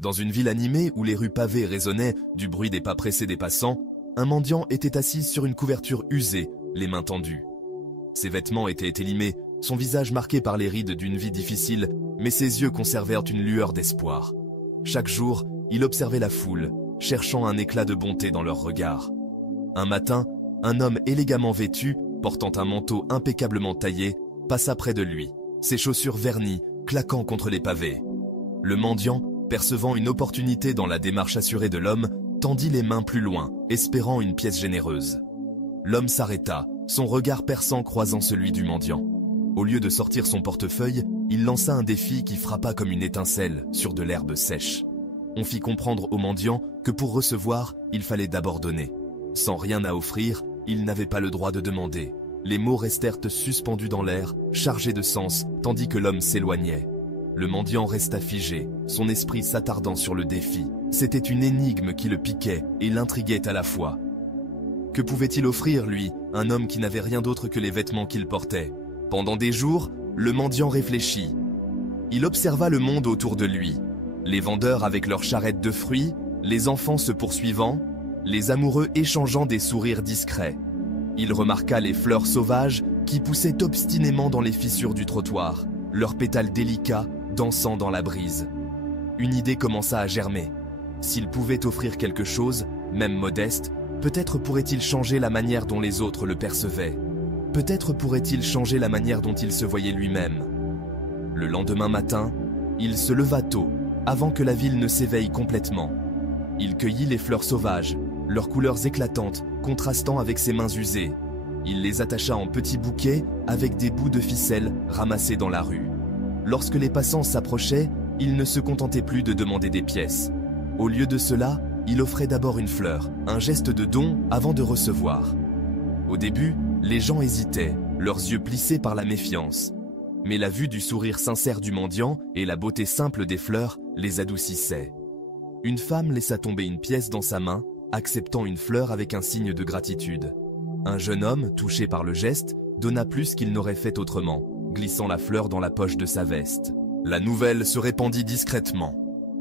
Dans une ville animée où les rues pavées résonnaient du bruit des pas pressés des passants, un mendiant était assis sur une couverture usée, les mains tendues. Ses vêtements étaient élimés, son visage marqué par les rides d'une vie difficile, mais ses yeux conservèrent une lueur d'espoir. Chaque jour, il observait la foule, cherchant un éclat de bonté dans leurs regards. Un matin, un homme élégamment vêtu, portant un manteau impeccablement taillé, passa près de lui, ses chaussures vernies, claquant contre les pavés. Le mendiant, percevant une opportunité dans la démarche assurée de l'homme, tendit les mains plus loin, espérant une pièce généreuse. L'homme s'arrêta, son regard perçant croisant celui du mendiant. Au lieu de sortir son portefeuille, il lança un défi qui frappa comme une étincelle sur de l'herbe sèche. On fit comprendre au mendiant que pour recevoir, il fallait d'abord donner. Sans rien à offrir, il n'avait pas le droit de demander. Les mots restèrent suspendus dans l'air, chargés de sens, tandis que l'homme s'éloignait. Le mendiant resta figé, son esprit s'attardant sur le défi. C'était une énigme qui le piquait et l'intriguait à la fois. Que pouvait-il offrir, lui, un homme qui n'avait rien d'autre que les vêtements qu'il portait? Pendant des jours, le mendiant réfléchit. Il observa le monde autour de lui. Les vendeurs avec leurs charrettes de fruits, les enfants se poursuivant, les amoureux échangeant des sourires discrets. Il remarqua les fleurs sauvages qui poussaient obstinément dans les fissures du trottoir, leurs pétales délicats dansant dans la brise. Une idée commença à germer. S'il pouvait offrir quelque chose, même modeste, peut-être pourrait-il changer la manière dont les autres le percevaient. Peut-être pourrait-il changer la manière dont il se voyait lui-même. Le lendemain matin, il se leva tôt, avant que la ville ne s'éveille complètement. Il cueillit les fleurs sauvages, leurs couleurs éclatantes, contrastant avec ses mains usées. Il les attacha en petits bouquets avec des bouts de ficelle ramassés dans la rue. Lorsque les passants s'approchaient, il ne se contentait plus de demander des pièces. Au lieu de cela, il offrait d'abord une fleur, un geste de don avant de recevoir. Au début, les gens hésitaient, leurs yeux plissés par la méfiance. Mais la vue du sourire sincère du mendiant et la beauté simple des fleurs les adoucissaient. Une femme laissa tomber une pièce dans sa main, acceptant une fleur avec un signe de gratitude. Un jeune homme, touché par le geste, donna plus qu'il n'aurait fait autrement, glissant la fleur dans la poche de sa veste. La nouvelle se répandit discrètement.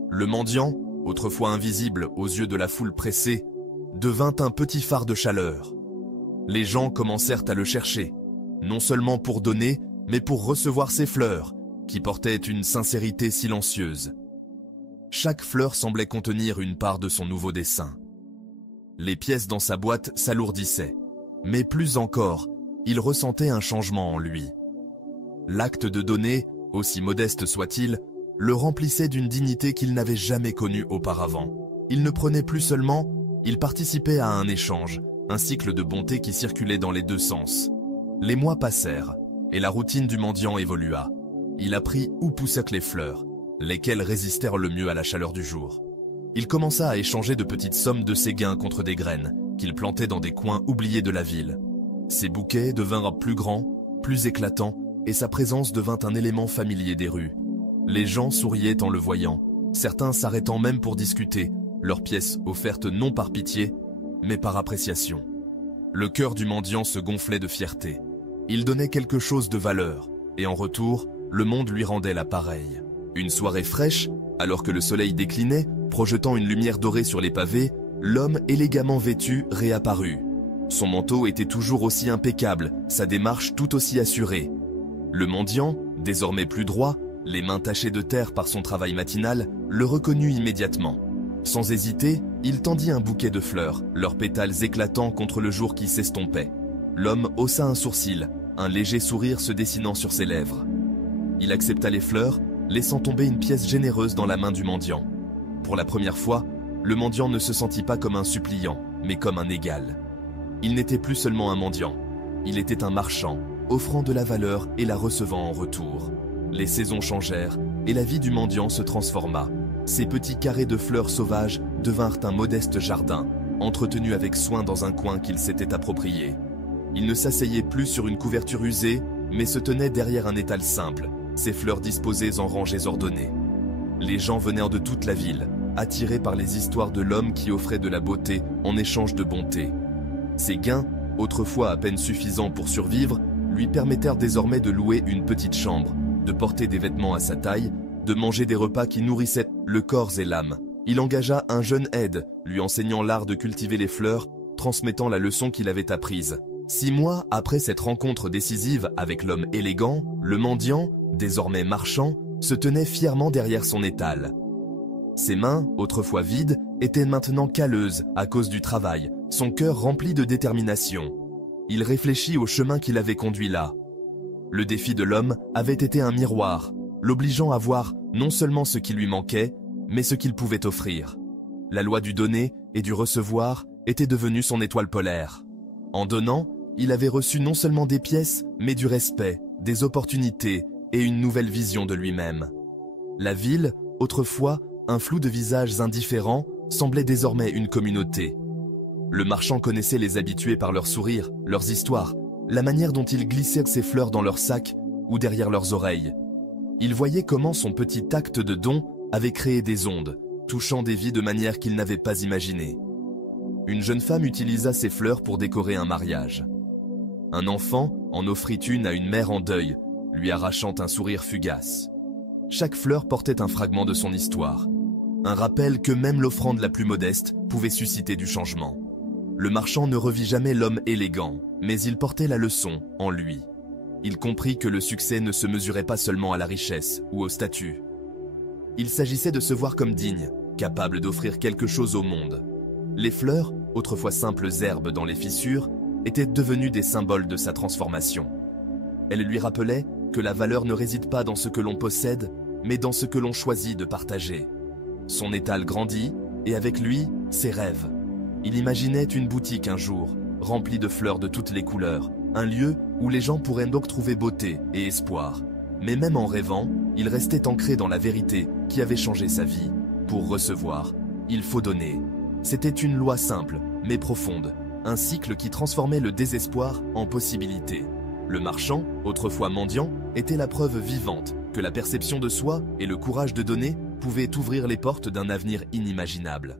Le mendiant, autrefois invisible aux yeux de la foule pressée, devint un petit phare de chaleur. Les gens commencèrent à le chercher, non seulement pour donner, mais pour recevoir ses fleurs, qui portaient une sincérité silencieuse. Chaque fleur semblait contenir une part de son nouveau dessein. Les pièces dans sa boîte s'alourdissaient, mais plus encore, il ressentait un changement en lui. L'acte de donner, aussi modeste soit-il, le remplissait d'une dignité qu'il n'avait jamais connue auparavant. Il ne prenait plus seulement, il participait à un échange, un cycle de bonté qui circulait dans les deux sens. Les mois passèrent, et la routine du mendiant évolua. Il apprit où poussaient les fleurs, lesquelles résistèrent le mieux à la chaleur du jour. Il commença à échanger de petites sommes de ses gains contre des graines, qu'il plantait dans des coins oubliés de la ville. Ses bouquets devinrent plus grands, plus éclatants, et sa présence devint un élément familier des rues. Les gens souriaient en le voyant, certains s'arrêtant même pour discuter, leurs pièces offertes non par pitié, mais par appréciation. Le cœur du mendiant se gonflait de fierté. Il donnait quelque chose de valeur, et en retour, le monde lui rendait la pareille. Une soirée fraîche, alors que le soleil déclinait, projetant une lumière dorée sur les pavés, l'homme élégamment vêtu réapparut. Son manteau était toujours aussi impeccable, sa démarche tout aussi assurée. Le mendiant, désormais plus droit, les mains tachées de terre par son travail matinal, le reconnut immédiatement. Sans hésiter, il tendit un bouquet de fleurs, leurs pétales éclatants contre le jour qui s'estompait. L'homme haussa un sourcil, un léger sourire se dessinant sur ses lèvres. Il accepta les fleurs, laissant tomber une pièce généreuse dans la main du mendiant. Pour la première fois, le mendiant ne se sentit pas comme un suppliant, mais comme un égal. Il n'était plus seulement un mendiant, il était un marchand, offrant de la valeur et la recevant en retour. Les saisons changèrent et la vie du mendiant se transforma. Ces petits carrés de fleurs sauvages devinrent un modeste jardin, entretenu avec soin dans un coin qu'il s'était approprié. Il ne s'asseyait plus sur une couverture usée, mais se tenait derrière un étal simple, ses fleurs disposées en rangées ordonnées. Les gens venaient de toute la ville, attirés par les histoires de l'homme qui offrait de la beauté en échange de bonté. Ses gains, autrefois à peine suffisants pour survivre, lui permettèrent désormais de louer une petite chambre, de porter des vêtements à sa taille de manger des repas qui nourrissaient le corps et l'âme. Il engagea un jeune aide, lui enseignant l'art de cultiver les fleurs, transmettant la leçon qu'il avait apprise. 6 mois après cette rencontre décisive avec l'homme élégant, le mendiant, désormais marchand, se tenait fièrement derrière son étal. Ses mains, autrefois vides, étaient maintenant calleuses à cause du travail, son cœur rempli de détermination. Il réfléchit au chemin qui l'avait conduit là. Le défi de l'homme avait été un miroir, l'obligeant à voir non seulement ce qui lui manquait, mais ce qu'il pouvait offrir. La loi du donner et du recevoir était devenue son étoile polaire. En donnant, il avait reçu non seulement des pièces, mais du respect, des opportunités et une nouvelle vision de lui-même. La ville, autrefois, un flou de visages indifférents, semblait désormais une communauté. Le marchand connaissait les habitués par leurs sourires, leurs histoires, la manière dont ils glissaient ses fleurs dans leurs sacs ou derrière leurs oreilles. Il voyait comment son petit acte de don avait créé des ondes, touchant des vies de manière qu'il n'avait pas imaginées. Une jeune femme utilisa ses fleurs pour décorer un mariage. Un enfant en offrit une à une mère en deuil, lui arrachant un sourire fugace. Chaque fleur portait un fragment de son histoire. Un rappel que même l'offrande la plus modeste pouvait susciter du changement. Le marchand ne revit jamais l'homme élégant, mais il portait la leçon en lui. Il comprit que le succès ne se mesurait pas seulement à la richesse ou au statut. Il s'agissait de se voir comme digne, capable d'offrir quelque chose au monde. Les fleurs, autrefois simples herbes dans les fissures, étaient devenues des symboles de sa transformation. Elles lui rappelaient que la valeur ne réside pas dans ce que l'on possède, mais dans ce que l'on choisit de partager. Son étal grandit, et avec lui, ses rêves. Il imaginait une boutique un jour, remplie de fleurs de toutes les couleurs, un lieu où les gens pourraient donc trouver beauté et espoir. Mais même en rêvant, il restait ancré dans la vérité qui avait changé sa vie. Pour recevoir, il faut donner. C'était une loi simple, mais profonde, un cycle qui transformait le désespoir en possibilité. Le marchand, autrefois mendiant, était la preuve vivante que la perception de soi et le courage de donner pouvaient ouvrir les portes d'un avenir inimaginable.